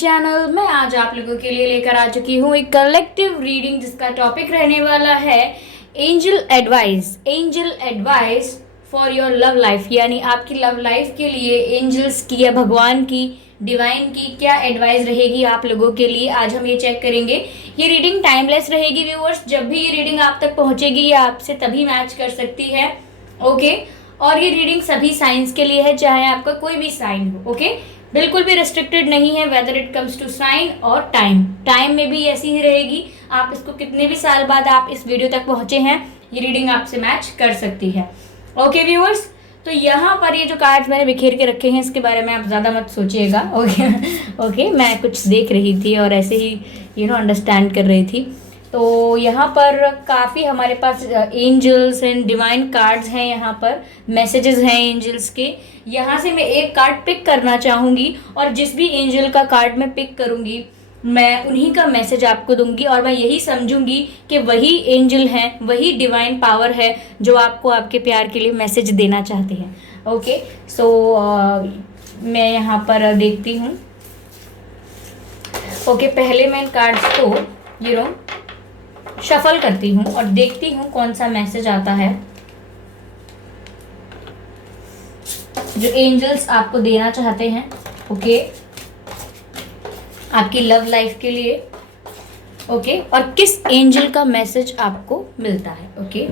Channel. मैं आज आप लोगों के लिए लेकर आ चुकी हूँ एक कलेक्टिव रीडिंग जिसका टॉपिक रहने वाला है angel advice. Angel advice for your love life, यानी आपकी लव लाइफ के लिए एंजल्स की या भगवान की, डिवाइन की क्या एडवाइस रहेगी आप लोगों के लिए, आज हम ये चेक करेंगे। ये रीडिंग टाइमलेस रहेगी व्यूअर्स, जब भी ये रीडिंग आप तक पहुंचेगी ये आपसे तभी मैच कर सकती है। ओके, और ये रीडिंग सभी साइंस के लिए है, चाहे आपका कोई भी साइन हो। ओके, बिल्कुल भी रिस्ट्रिक्टेड नहीं है, whether it comes to sign और टाइम। टाइम में भी ऐसी ही रहेगी, आप इसको कितने भी साल बाद आप इस वीडियो तक पहुंचे हैं, ये रीडिंग आपसे मैच कर सकती है। ओके व्यूअर्स, तो यहाँ पर ये जो कार्ड्स मैंने बिखेर के रखे हैं इसके बारे में आप ज़्यादा मत सोचिएगा। ओके ओके, मैं कुछ देख रही थी और ऐसे ही अंडरस्टैंड कर रही थी। तो यहाँ पर काफ़ी हमारे पास एंजल्स एंड डिवाइन कार्ड्स हैं, यहाँ पर मैसेजेस हैं एंजल्स के। यहाँ से मैं एक कार्ड पिक करना चाहूँगी और जिस भी एंजल का कार्ड मैं पिक करूँगी मैं उन्हीं का मैसेज आपको दूंगी और मैं यही समझूंगी कि वही एंजल है, वही डिवाइन पावर है जो आपको आपके प्यार के लिए मैसेज देना चाहते हैं। ओके, सो मैं यहाँ पर देखती हूँ। ओके, पहले मैं इन कार्ड्स को शफल करती हूँ और देखती हूँ कौन सा मैसेज आता है जो एंजल्स आपको देना चाहते हैं। ओके, आपकी लव लाइफ के लिए। ओके, और किस एंजल का मैसेज आपको मिलता है। ओके,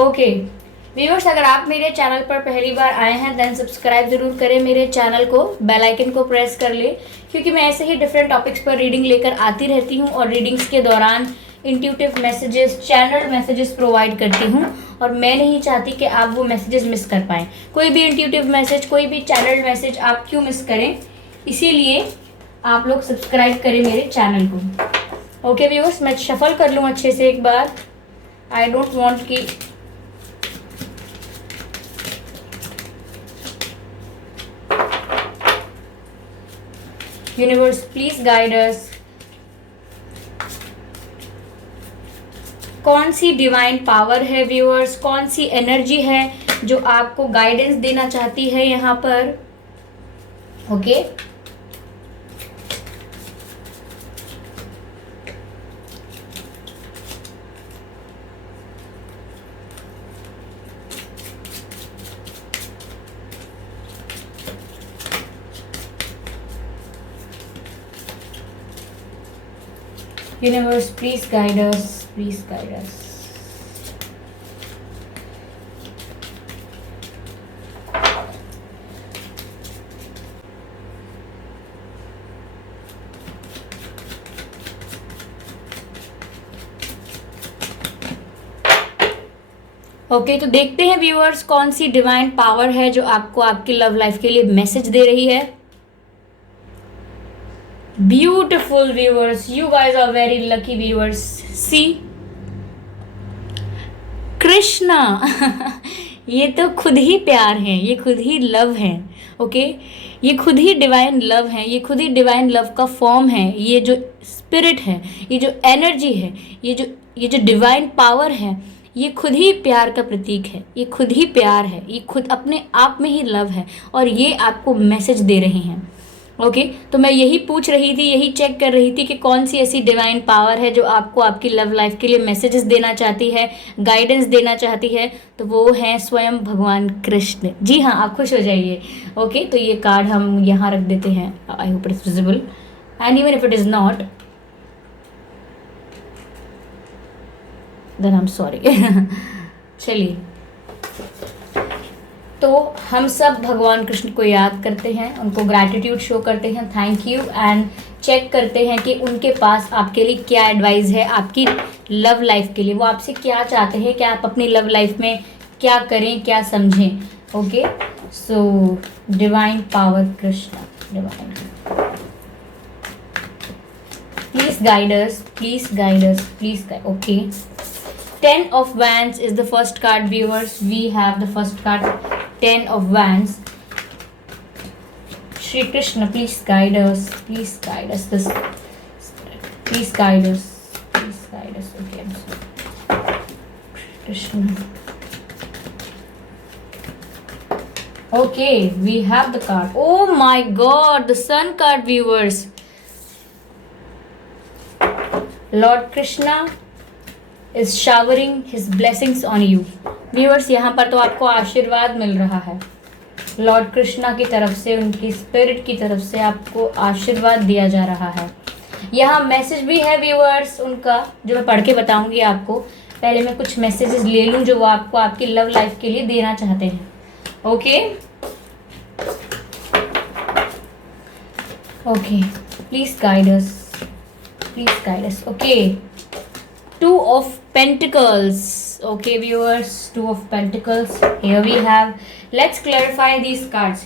ओके व्यूअर्स, अगर आप मेरे चैनल पर पहली बार आए हैं देन सब्सक्राइब जरूर करें मेरे चैनल को, बेल आइकन को प्रेस कर ले, क्योंकि मैं ऐसे ही डिफरेंट टॉपिक्स पर रीडिंग लेकर आती रहती हूँ और रीडिंग्स के दौरान intuitive messages, channel messages provide करती हूँ और मैं नहीं चाहती कि आप वो मैसेजेस मिस कर पाएँ। कोई भी इंट्यूटिव मैसेज, कोई भी चैनल मैसेज आप क्यों मिस करें, इसीलिए आप लोग सब्सक्राइब करें मेरे चैनल को। ओके व्यूअर्स, मैं शफल कर लूँ अच्छे से एक बार। आई डोंट वॉन्ट कि यूनिवर्स प्लीज गाइड अस, कौन सी डिवाइन पावर है व्यूअर्स, कौन सी एनर्जी है जो आपको गाइडेंस देना चाहती है यहाँ पर। Okay, universe please guide us, please guide us. Okay, तो देखते हैं व्यूअर्स कौन सी डिवाइन पावर है जो आपको आपकी लव लाइफ के लिए मैसेज दे रही है। Beautiful viewers, you guys are very lucky viewers. See, Krishna ये तो खुद ही प्यार है, ये खुद ही लव है। ओके, ये खुद ही डिवाइन लव है, ये खुद ही डिवाइन लव का फॉर्म है। ये जो स्पिरिट है, ये जो एनर्जी है, ये जो डिवाइन पावर है, ये खुद ही प्यार का प्रतीक है, ये खुद ही प्यार है, ये खुद अपने आप में ही लव है और ये आपको मैसेज दे रहे हैं। ओके, तो मैं यही पूछ रही थी, यही चेक कर रही थी कि कौन सी ऐसी डिवाइन पावर है जो आपको आपकी लव लाइफ के लिए मैसेजेस देना चाहती है, गाइडेंस देना चाहती है। तो वो हैं स्वयं भगवान कृष्ण। जी हाँ, आप खुश हो जाइए। ओके, तो ये कार्ड हम यहाँ रख देते हैं। I hope it is visible and even if it is not then I am sorry. चलिए, तो हम सब भगवान कृष्ण को याद करते हैं, उनको ग्रैटिट्यूड शो करते हैं, थैंक यू, एंड चेक करते हैं कि उनके पास आपके लिए क्या एडवाइस है आपकी लव लाइफ के लिए। वो आपसे क्या चाहते हैं कि आप अपनी लव लाइफ में क्या करें, क्या समझें। Okay, so divine power Krishna, divine please guide us, please guide us, please guide. Okay, 10 of Wands is the first card viewers. We have the first card, 10 of Wands. Shri Krishna, please guide us, please guide us, this please guide us, please guide us. Okay, I'm sorry. Krishna, Okay, we have the card. Oh my god, the sun card, viewers. Lord Krishna is showering his blessings on you. Viewers, यहाँ पर तो आपको आशीर्वाद मिल रहा है Lord Krishna की तरफ से, उनकी स्पिरिट की तरफ से आपको आशीर्वाद दिया जा रहा है। यहाँ मैसेज भी है व्यूअर्स उनका, जो मैं पढ़ के बताऊंगी आपको। पहले मैं कुछ मैसेजेस ले लूँ जो वो आपको आपकी लव लाइफ के लिए देना चाहते हैं। Okay okay, please guide us, please guide us. Okay, Two of Pentacles. Okay, viewers, Two of Pentacles. Here we have. Let's clarify these cards.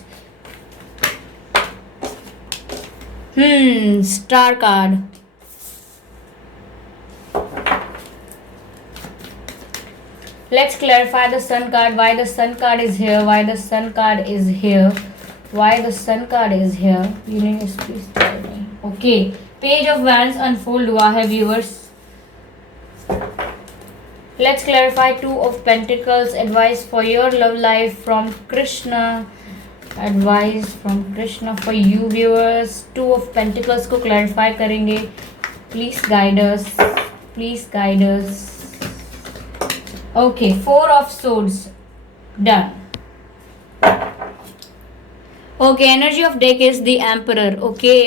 Star card. Let's clarify the Sun card. Why the Sun card is here? Why the Sun card is here? Why the Sun card is here? Universe, please tell me. Okay, Page of Wands unfold हुआ है viewers. Let's clarify Two of Pentacles. Advice for your love life from Krishna. Advice from Krishna for you viewers. Two of Pentacles को clarify करेंगे. Please guide us. Please guide us. Okay, Four of Swords. Done. Okay, energy of deck is the Emperor. Okay,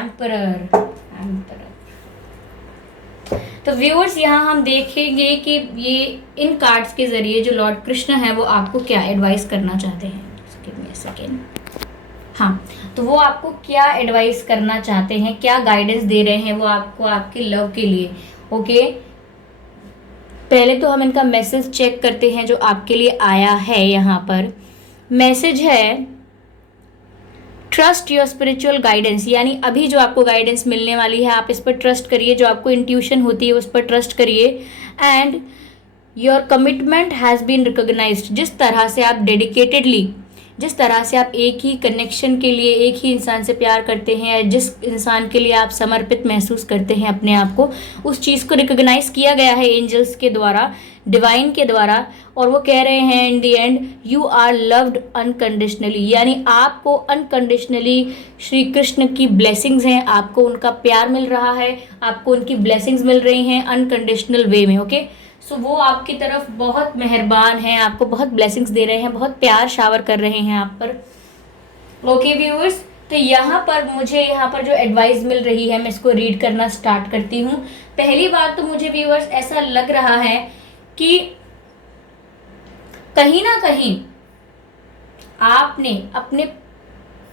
Emperor. तो viewers, यहाँ हम देखेंगे कि ये इन cards के ज़रिए जो लॉर्ड कृष्ण है वो आपको क्या एडवाइस करना चाहते हैं। Give me a second. हाँ, तो वो आपको क्या एडवाइस करना चाहते हैं, क्या गाइडेंस दे रहे हैं वो आपको आपके लव के लिए। ओके, पहले तो हम इनका मैसेज चेक करते हैं जो आपके लिए आया है। यहाँ पर मैसेज है ट्रस्ट योर स्पिरिचुअल गाइडेंस, यानी अभी जो आपको गाइडेंस मिलने वाली है आप इस पर ट्रस्ट करिए, जो आपको इंट्यूशन होती है उस पर ट्रस्ट करिए। And your commitment has been recognised. जिस तरह से आप डेडिकेटेडली, जिस तरह से आप एक ही कनेक्शन के लिए, एक ही इंसान से प्यार करते हैं, जिस इंसान के लिए आप समर्पित महसूस करते हैं अपने आप को, उस चीज़ को रिकॉग्नाइज किया गया है एंजल्स के द्वारा, डिवाइन के द्वारा। और वो कह रहे हैं in the end you are loved unconditionally, यानी आपको अनकंडीशनली श्री कृष्ण की ब्लेसिंग्स हैं, आपको उनका प्यार मिल रहा है, आपको उनकी ब्लेसिंग्स मिल रही हैं अनकंडीशनल वे में। ओके, सो वो आपकी तरफ बहुत मेहरबान हैं, आपको बहुत ब्लेसिंग्स दे रहे हैं, बहुत प्यार शावर कर रहे हैं आप पर। ओके व्यूअर्स, तो यहाँ पर मुझे यहाँ पर जो एडवाइस मिल रही है मैं इसको रीड करना स्टार्ट करती हूँ। पहली बात तो मुझे व्यूअर्स ऐसा लग रहा है कि कहीं ना कहीं आपने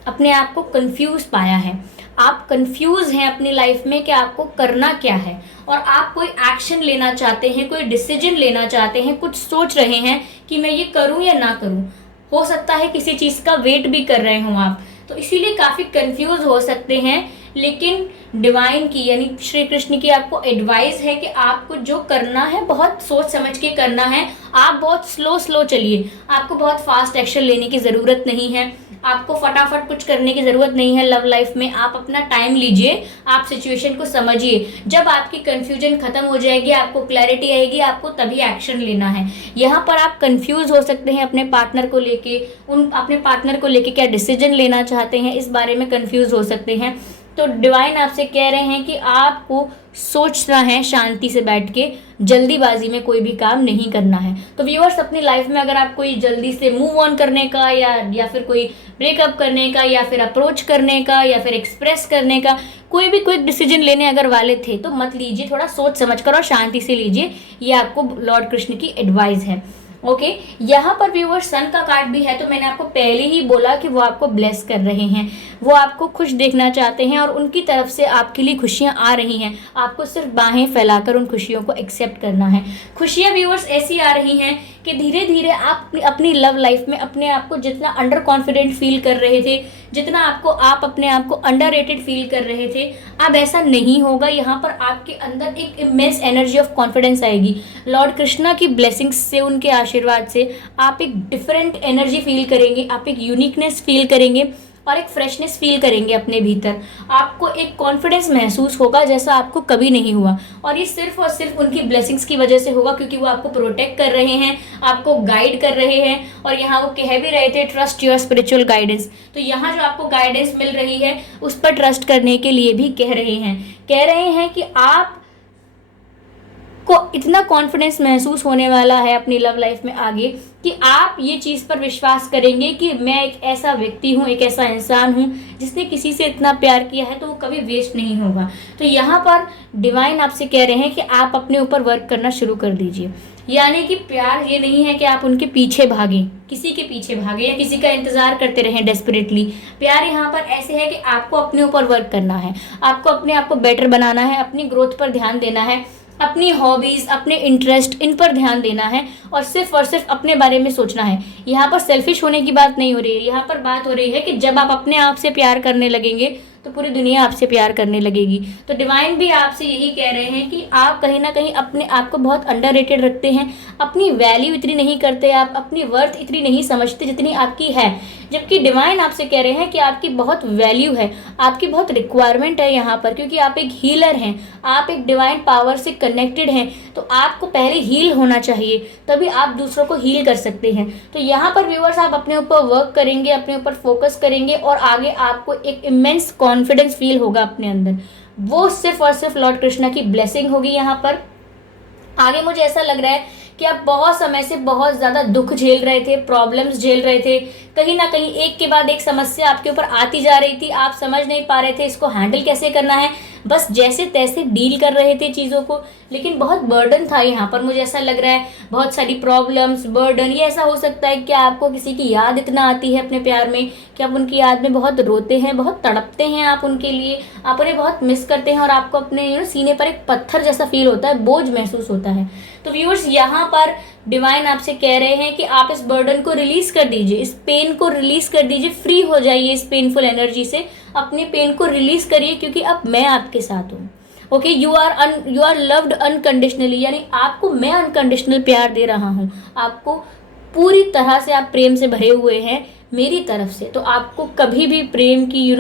अपने आप को कंफ्यूज पाया है। आप कंफ्यूज हैं अपनी लाइफ में कि आपको करना क्या है, और आप कोई एक्शन लेना चाहते हैं, कोई डिसीजन लेना चाहते हैं, कुछ सोच रहे हैं कि मैं ये करूं या ना करूं। हो सकता है किसी चीज़ का वेट भी कर रहे हों आप, तो इसीलिए काफ़ी कंफ्यूज हो सकते हैं। लेकिन डिवाइन की यानी श्री कृष्ण की आपको एडवाइस है कि आपको जो करना है बहुत सोच समझ के करना है। आप बहुत स्लो चलिए, आपको बहुत फास्ट एक्शन लेने की ज़रूरत नहीं है, आपको फटाफट कुछ करने की ज़रूरत नहीं है लव लाइफ में। आप अपना टाइम लीजिए, आप सिचुएशन को समझिए। जब आपकी कन्फ्यूजन ख़त्म हो जाएगी, आपको क्लैरिटी आएगी, आपको तभी एक्शन लेना है। यहाँ पर आप कंफ्यूज हो सकते हैं अपने पार्टनर को लेके, अपने पार्टनर को लेके क्या डिसीजन लेना चाहते हैं इस बारे में कंफ्यूज हो सकते हैं। तो डिवाइन आपसे कह रहे हैं कि आपको सोचना है शांति से बैठ के, जल्दीबाजी में कोई भी काम नहीं करना है। तो व्यूअर्स, अपनी लाइफ में अगर आप कोई जल्दी से मूव ऑन करने का या फिर कोई ब्रेकअप करने का या फिर अप्रोच करने का या फिर एक्सप्रेस करने का कोई भी क्विक डिसीजन लेने अगर वाले थे तो मत लीजिए, थोड़ा सोच समझ कर और शांति से लीजिए। ये आपको लॉर्ड कृष्ण की एडवाइस है। ओके, यहाँ पर व्यूअर्स सन का कार्ड भी है, तो मैंने आपको पहले ही बोला कि वो आपको ब्लेस कर रहे हैं, वो आपको खुश देखना चाहते हैं और उनकी तरफ से आपके लिए खुशियाँ आ रही हैं। आपको सिर्फ बाहें फैलाकर उन खुशियों को एक्सेप्ट करना है। खुशियाँ व्यूअर्स ऐसी आ रही हैं कि धीरे धीरे आप अपनी लव लाइफ में अपने आप को जितना अंडर कॉन्फिडेंट फील कर रहे थे, जितना आप अपने आप को अंडररेटेड फील कर रहे थे, अब ऐसा नहीं होगा। यहाँ पर आपके अंदर एक इमेंस एनर्जी ऑफ कॉन्फिडेंस आएगी। लॉर्ड कृष्णा की ब्लेसिंग्स से, उनके आशीर्वाद से आप एक डिफरेंट एनर्जी फील करेंगे, आप एक यूनिकनेस फील करेंगे, और एक फ्रेशनेस फील करेंगे अपने भीतर। आपको एक कॉन्फिडेंस महसूस होगा जैसा आपको कभी नहीं हुआ, और ये सिर्फ और सिर्फ उनकी ब्लेसिंग्स की वजह से होगा, क्योंकि वो आपको प्रोटेक्ट कर रहे हैं, आपको गाइड कर रहे हैं। और यहाँ वो कह भी रहे थे ट्रस्ट योर स्पिरिचुअल गाइडेंस, तो यहाँ जो आपको गाइडेंस मिल रही है उस पर ट्रस्ट करने के लिए भी कह रहे हैं कि आप को इतना कॉन्फिडेंस महसूस होने वाला है अपनी लव लाइफ में आगे कि आप ये चीज़ पर विश्वास करेंगे कि मैं एक ऐसा व्यक्ति हूँ, एक ऐसा इंसान हूँ जिसने किसी से इतना प्यार किया है तो वो कभी वेस्ट नहीं होगा। तो यहाँ पर डिवाइन आपसे कह रहे हैं कि आप अपने ऊपर वर्क करना शुरू कर दीजिए। यानी कि प्यार ये नहीं है कि आप उनके पीछे भागें, किसी के पीछे भागें या किसी का इंतजार करते रहें डेस्परेटली। प्यार यहाँ पर ऐसे है कि आपको अपने ऊपर वर्क करना है, आपको अपने आप को बेटर बनाना है, अपनी ग्रोथ पर ध्यान देना है, अपनी हॉबीज़, अपने इंटरेस्ट, इन पर ध्यान देना है और सिर्फ अपने बारे में सोचना है। यहाँ पर सेल्फिश होने की बात नहीं हो रही है, यहाँ पर बात हो रही है कि जब आप अपने आप से प्यार करने लगेंगे तो पूरी दुनिया आपसे प्यार करने लगेगी। तो डिवाइन भी आपसे यही कह रहे हैं कि आप कहीं ना कहीं अपने आप को बहुत अंडररेटेड रखते हैं, अपनी वैल्यू इतनी नहीं करते, आप अपनी वर्थ इतनी नहीं समझते जितनी आपकी है। जबकि डिवाइन आपसे कह रहे हैं कि आपकी बहुत वैल्यू है, आपकी बहुत रिक्वायरमेंट है यहाँ पर, क्योंकि आप एक हीलर हैं, आप एक डिवाइन पावर से कनेक्टेड हैं। तो आपको पहले हील होना चाहिए, तभी आप दूसरों को हील कर सकते हैं। तो यहाँ पर व्यूअर्स आप अपने ऊपर वर्क करेंगे, अपने ऊपर फोकस करेंगे और आगे आपको एक इमेंस कॉन्फिडेंस फील होगा अपने अंदर। वो सिर्फ और सिर्फ लॉर्ड कृष्णा की ब्लेसिंग होगी यहाँ पर। आगे मुझे ऐसा लग रहा है कि आप बहुत समय से बहुत ज़्यादा दुख झेल रहे थे, प्रॉब्लम्स झेल रहे थे, कहीं ना कहीं एक के बाद एक समस्या आपके ऊपर आती जा रही थी, आप समझ नहीं पा रहे थे इसको हैंडल कैसे करना है, बस जैसे तैसे डील कर रहे थे चीज़ों को, लेकिन बहुत बर्डन था यहाँ पर। मुझे ऐसा लग रहा है बहुत सारी प्रॉब्लम्स, बर्डन। ये ऐसा हो सकता है कि आपको किसी की याद इतना आती है अपने प्यार में कि आप उनकी याद में बहुत रोते हैं, बहुत तड़पते हैं आप उनके लिए, आप उन्हें बहुत मिस करते हैं और आपको अपने सीने पर एक पत्थर जैसा फील होता है, बोझ महसूस होता है। तो व्यूअर्स यहाँ पर डिवाइन आपसे कह रहे हैं कि आप इस बर्डन को रिलीज कर दीजिए, इस पेन को रिलीज कर दीजिए, फ्री हो जाइए इस पेनफुल एनर्जी से, अपने पेन को रिलीज करिए, क्योंकि अब मैं आपके साथ हूँ। Okay, you are loved unconditionally, यानी आपको मैं अनकंडीशनल प्यार दे रहा हूँ, आपको पूरी तरह से आप प्रेम से भरे हुए हैं मेरी तरफ से। तो आपको कभी भी प्रेम की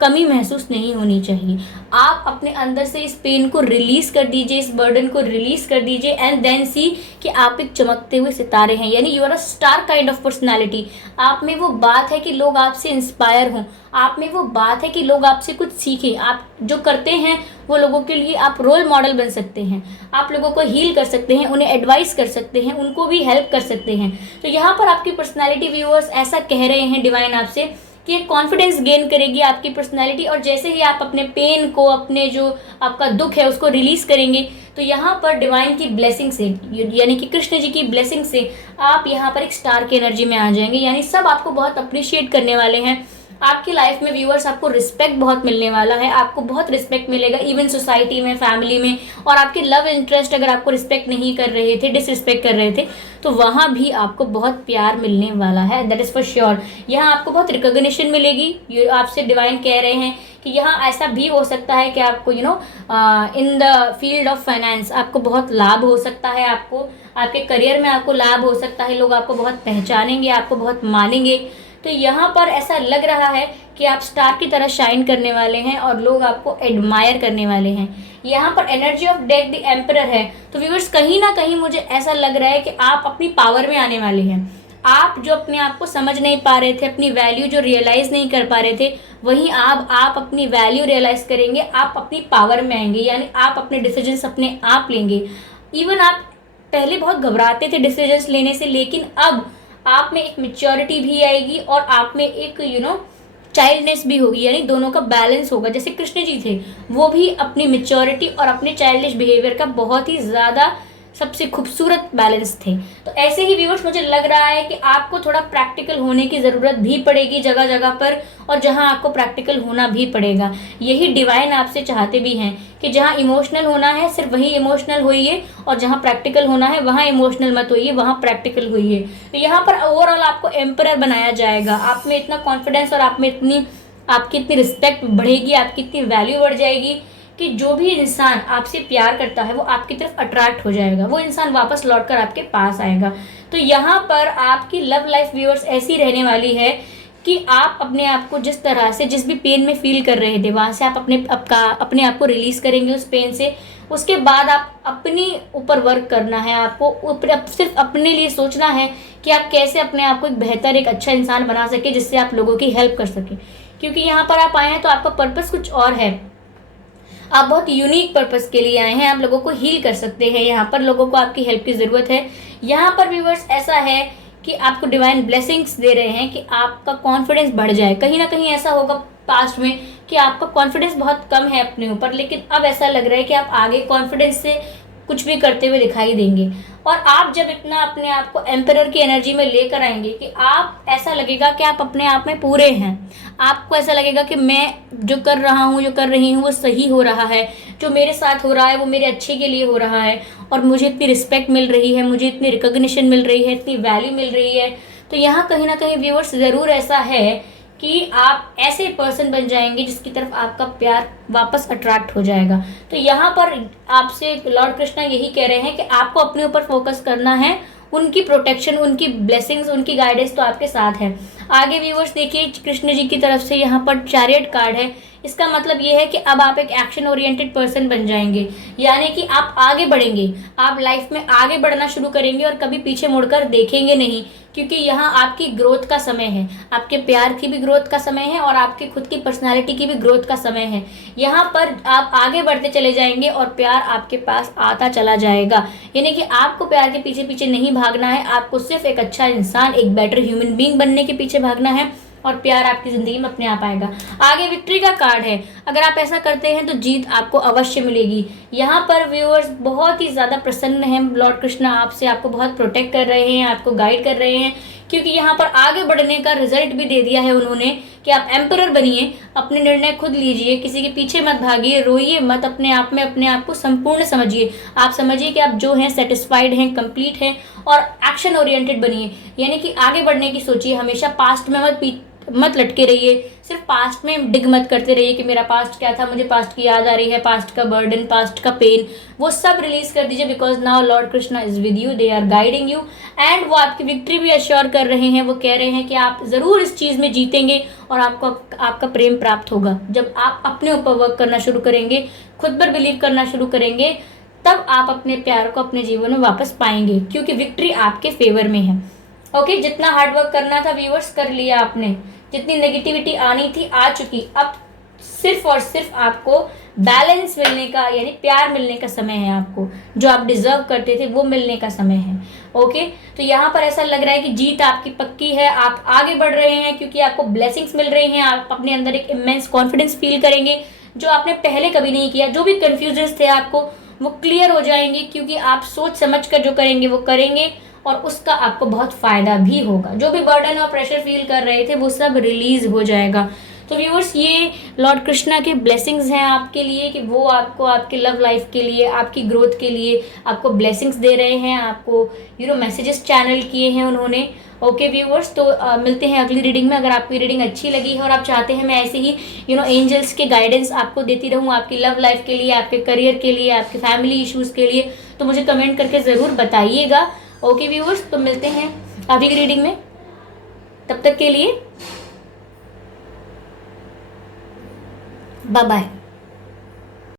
कमी महसूस नहीं होनी चाहिए। आप अपने अंदर से इस पेन को रिलीज कर दीजिए, इस बर्डन को रिलीज कर दीजिए एंड देन सी कि आप एक चमकते हुए सितारे हैं, यानी you are a star kind of personality. आप में वो बात है कि लोग आपसे इंस्पायर हों, आप में वो बात है कि लोग आपसे कुछ सीखें। आप जो करते हैं वो लोगों के लिए आप रोल मॉडल बन सकते हैं, आप लोगों को हील कर सकते हैं, उन्हें एडवाइस कर सकते हैं, उनको भी हेल्प कर सकते हैं। तो यहाँ पर आपकी पर्सनैलिटी व्यूअर्स ऐसा कह रहे हैं डिवाइन आपसे कि एक कॉन्फिडेंस गेन करेगी आपकी पर्सनैलिटी, और जैसे ही आप अपने पेन को, अपने जो आपका दुख है उसको रिलीज करेंगे, तो यहाँ पर डिवाइन की ब्लेसिंग से, यानी कि कृष्ण जी की ब्लेसिंग से आप यहाँ पर एक स्टार की एनर्जी में आ जाएंगे। यानी सब आपको बहुत अप्रिशिएट करने वाले हैं। आपकी लाइफ में व्यूअर्स आपको रिस्पेक्ट बहुत मिलने वाला है, आपको बहुत रिस्पेक्ट मिलेगा इवन सोसाइटी में, फैमिली में, और आपके लव इंटरेस्ट अगर आपको रिस्पेक्ट नहीं कर रहे थे, डिसरिस्पेक्ट कर रहे थे, तो वहाँ भी आपको बहुत प्यार मिलने वाला है, दैट इज़ फॉर श्योर। यहाँ आपको बहुत रिकॉग्निशन मिलेगी। ये आपसे डिवाइन कह रहे हैं कि यहाँ ऐसा भी हो सकता है कि आपको in the field of finance आपको बहुत लाभ हो सकता है, आपको आपके करियर में आपको लाभ हो सकता है, लोग आपको बहुत पहचानेंगे, आपको बहुत मानेंगे। तो यहाँ पर ऐसा लग रहा है कि आप स्टार की तरह शाइन करने वाले हैं और लोग आपको एडमायर करने वाले हैं। यहाँ पर energy of death the emperor है। तो व्यूअर्स कहीं ना कहीं मुझे ऐसा लग रहा है कि आप अपनी पावर में आने वाले हैं। आप जो अपने आप को समझ नहीं पा रहे थे, अपनी वैल्यू जो रियलाइज़ नहीं कर पा रहे थे, वहीं आप अपनी वैल्यू रियलाइज़ करेंगे, आप अपनी पावर में आएंगे, यानी आप अपने डिसीजंस अपने आप लेंगे। इवन आप पहले बहुत घबराते थे डिसीजंस लेने से, लेकिन अब आप में एक मैच्योरिटी भी आएगी और आप में एक चाइल्डनेस भी होगी, यानी दोनों का बैलेंस होगा। जैसे कृष्ण जी थे, वो भी अपनी मैच्योरिटी और अपने चाइल्डिश बिहेवियर का बहुत ही ज़्यादा सबसे खूबसूरत बैलेंस थे। तो ऐसे ही व्यूअर्स मुझे लग रहा है कि आपको थोड़ा प्रैक्टिकल होने की ज़रूरत भी पड़ेगी जगह जगह पर, और जहां आपको प्रैक्टिकल होना भी पड़ेगा। यही डिवाइन आपसे चाहते भी हैं कि जहां इमोशनल होना है सिर्फ वही इमोशनल होइए, और जहां प्रैक्टिकल होना है वहां इमोशनल मत होइए, वहां प्रैक्टिकल होइए। तो यहाँ पर ओवरऑल आपको एम्परर बनाया जाएगा। आप में इतना कॉन्फिडेंस और आप में आपकी इतनी रिस्पेक्ट बढ़ेगी, आपकी इतनी वैल्यू बढ़ जाएगी कि जो भी इंसान आपसे प्यार करता है वो आपकी तरफ अट्रैक्ट हो जाएगा, वो इंसान वापस लौटकर आपके पास आएगा। तो यहाँ पर आपकी लव लाइफ व्यूअर्स ऐसी रहने वाली है कि आप अपने आप को जिस तरह से जिस भी पेन में फील कर रहे थे वहाँ से आप अपने आप को रिलीज करेंगे उस पेन से। उसके बाद आप अपनी ऊपर वर्क करना है, आपको सिर्फ अपने लिए सोचना है कि आप कैसे अपने आप को एक बेहतर एक अच्छा इंसान बना सके जिससे आप लोगों की हेल्प कर सकें। क्योंकि यहाँ पर आप आए हैं तो आपका पर्पस कुछ और है, आप बहुत यूनिक पर्पस के लिए आए हैं, आप लोगों को हील कर सकते हैं। यहाँ पर लोगों को आपकी हेल्प की ज़रूरत है। यहाँ पर व्यूअर्स ऐसा है कि आपको डिवाइन ब्लेसिंग्स दे रहे हैं कि आपका कॉन्फिडेंस बढ़ जाए। कहीं ना कहीं ऐसा होगा पास्ट में कि आपका कॉन्फिडेंस बहुत कम है अपने ऊपर, लेकिन अब ऐसा लग रहा है कि आप आगे कॉन्फिडेंस से कुछ भी करते हुए दिखाई देंगे। और आप जब इतना अपने आप को एम्परर की एनर्जी में लेकर आएंगे कि आप ऐसा लगेगा कि आप अपने आप में पूरे हैं, आपको ऐसा लगेगा कि मैं जो कर रहा हूँ जो कर रही हूँ वो सही हो रहा है, जो मेरे साथ हो रहा है वो मेरे अच्छे के लिए हो रहा है, और मुझे इतनी रिस्पेक्ट मिल रही है, मुझे इतनी रिकॉग्निशन मिल रही है, इतनी वैल्यू मिल रही है। तो यहाँ कहीं ना कहीं व्यूअर्स ज़रूर ऐसा है कि आप ऐसे पर्सन बन जाएंगे जिसकी तरफ आपका प्यार वापस अट्रैक्ट हो जाएगा। तो यहाँ पर आपसे लॉर्ड कृष्णा यही कह रहे हैं कि आपको अपने ऊपर फोकस करना है, उनकी प्रोटेक्शन, उनकी ब्लेसिंग्स, उनकी गाइडेंस तो आपके साथ है। आगे व्यूअर्स देखिए, कृष्ण जी की तरफ से यहाँ पर चैरियट कार्ड है। इसका मतलब ये है कि अब आप एक एक्शन ओरिएंटेड पर्सन बन जाएंगे, यानी कि आप आगे बढ़ेंगे, आप लाइफ में आगे बढ़ना शुरू करेंगे और कभी पीछे मुड़कर देखेंगे नहीं। क्योंकि यहाँ आपकी ग्रोथ का समय है, आपके प्यार की भी ग्रोथ का समय है और आपकी खुद की पर्सनालिटी की भी ग्रोथ का समय है। यहाँ पर आप आगे बढ़ते चले जाएंगे और प्यार आपके पास आता चला जाएगा। यानी कि आपको प्यार के पीछे पीछे नहीं भागना है, आपको सिर्फ एक अच्छा इंसान, एक बेटर ह्यूमन बीइंग बनने के पीछे भागना है और प्यार आपकी जिंदगी में अपने आप आएगा। आगे विक्ट्री का कार्ड है। अगर आप ऐसा करते हैं तो जीत आपको अवश्य मिलेगी। यहाँ पर व्यूअर्स बहुत ही ज़्यादा प्रसन्न हैं लॉर्ड कृष्णा आपसे, आपको बहुत प्रोटेक्ट कर रहे हैं, आपको गाइड कर रहे हैं, क्योंकि यहाँ पर आगे बढ़ने का रिजल्ट भी दे दिया है उन्होंने कि आप एम्परर बनिए, अपने निर्णय खुद लीजिए, किसी के पीछे मत भागिए, रोइए मत, अपने आप में अपने आप को संपूर्ण समझिए। आप समझिए कि आप जो हैं सेटिस्फाइड हैं, कंप्लीट हैं, और एक्शन ओरिएंटेड बनिए, यानी कि आगे बढ़ने की सोचिए। हमेशा पास्ट में मत लटके रहिए, सिर्फ पास्ट में डिग मत करते रहिए कि मेरा पास्ट क्या था, मुझे पास्ट की याद आ रही है, पास्ट का बर्डन, पास्ट का पेन, वो सब रिलीज कर दीजिए। Because now lord Krishna is with you, they are guiding you, and वो आपकी विक्ट्री भी अश्योर कर रहे हैं। वो कह रहे हैं कि आप ज़रूर इस चीज़ में जीतेंगे और आपको आपका प्रेम प्राप्त होगा। जब आप अपने ऊपर वर्क करना शुरू करेंगे, खुद पर बिलीव करना शुरू करेंगे, तब आप अपने प्यार को अपने जीवन में वापस पाएंगे, क्योंकि विक्ट्री आपके फेवर में है। ओके, जितना हार्डवर्क करना था व्यूअर्स कर लिया आपने, जितनी नेगेटिविटी आनी थी आ चुकी। अब सिर्फ और सिर्फ आपको बैलेंस मिलने का, यानी प्यार मिलने का समय है। आपको जो आप डिजर्व करते थे वो मिलने का समय है। ओके, तो यहाँ पर ऐसा लग रहा है कि जीत आपकी पक्की है, आप आगे बढ़ रहे हैं क्योंकि आपको ब्लेसिंग्स मिल रही हैं। आप अपने अंदर एक इमेंस कॉन्फिडेंस फील करेंगे जो आपने पहले कभी नहीं किया। जो भी कंफ्यूजन्स थे आपको वो क्लियर हो जाएंगे, क्योंकि आप सोच समझ कर जो करेंगे वो करेंगे और उसका आपको बहुत फायदा भी होगा। जो भी बर्डन और प्रेशर फील कर रहे थे वो सब रिलीज हो जाएगा। तो व्यूअर्स, ये लॉर्ड कृष्णा के ब्लेसिंग्स हैं आपके लिए कि वो आपको आपके लव लाइफ के लिए, आपकी ग्रोथ के लिए आपको ब्लेसिंग्स दे रहे हैं, आपको मैसेजेस चैनल किए हैं उन्होंने। ओके व्यूअर्स, तो मिलते हैं अगली रीडिंग में। अगर आपको ये रीडिंग अच्छी लगी है और आप चाहते हैं मैं ऐसे ही एंजल्स के गाइडेंस आपको देती रहूँ आपकी लव लाइफ के लिए, आपके करियर के लिए, आपके फैमिली इश्यूज़ के लिए, तो मुझे कमेंट करके ज़रूर बताइएगा। ओके व्यूअर्स, तो मिलते हैं अगली रीडिंग में। तब तक के लिए बाय बाय।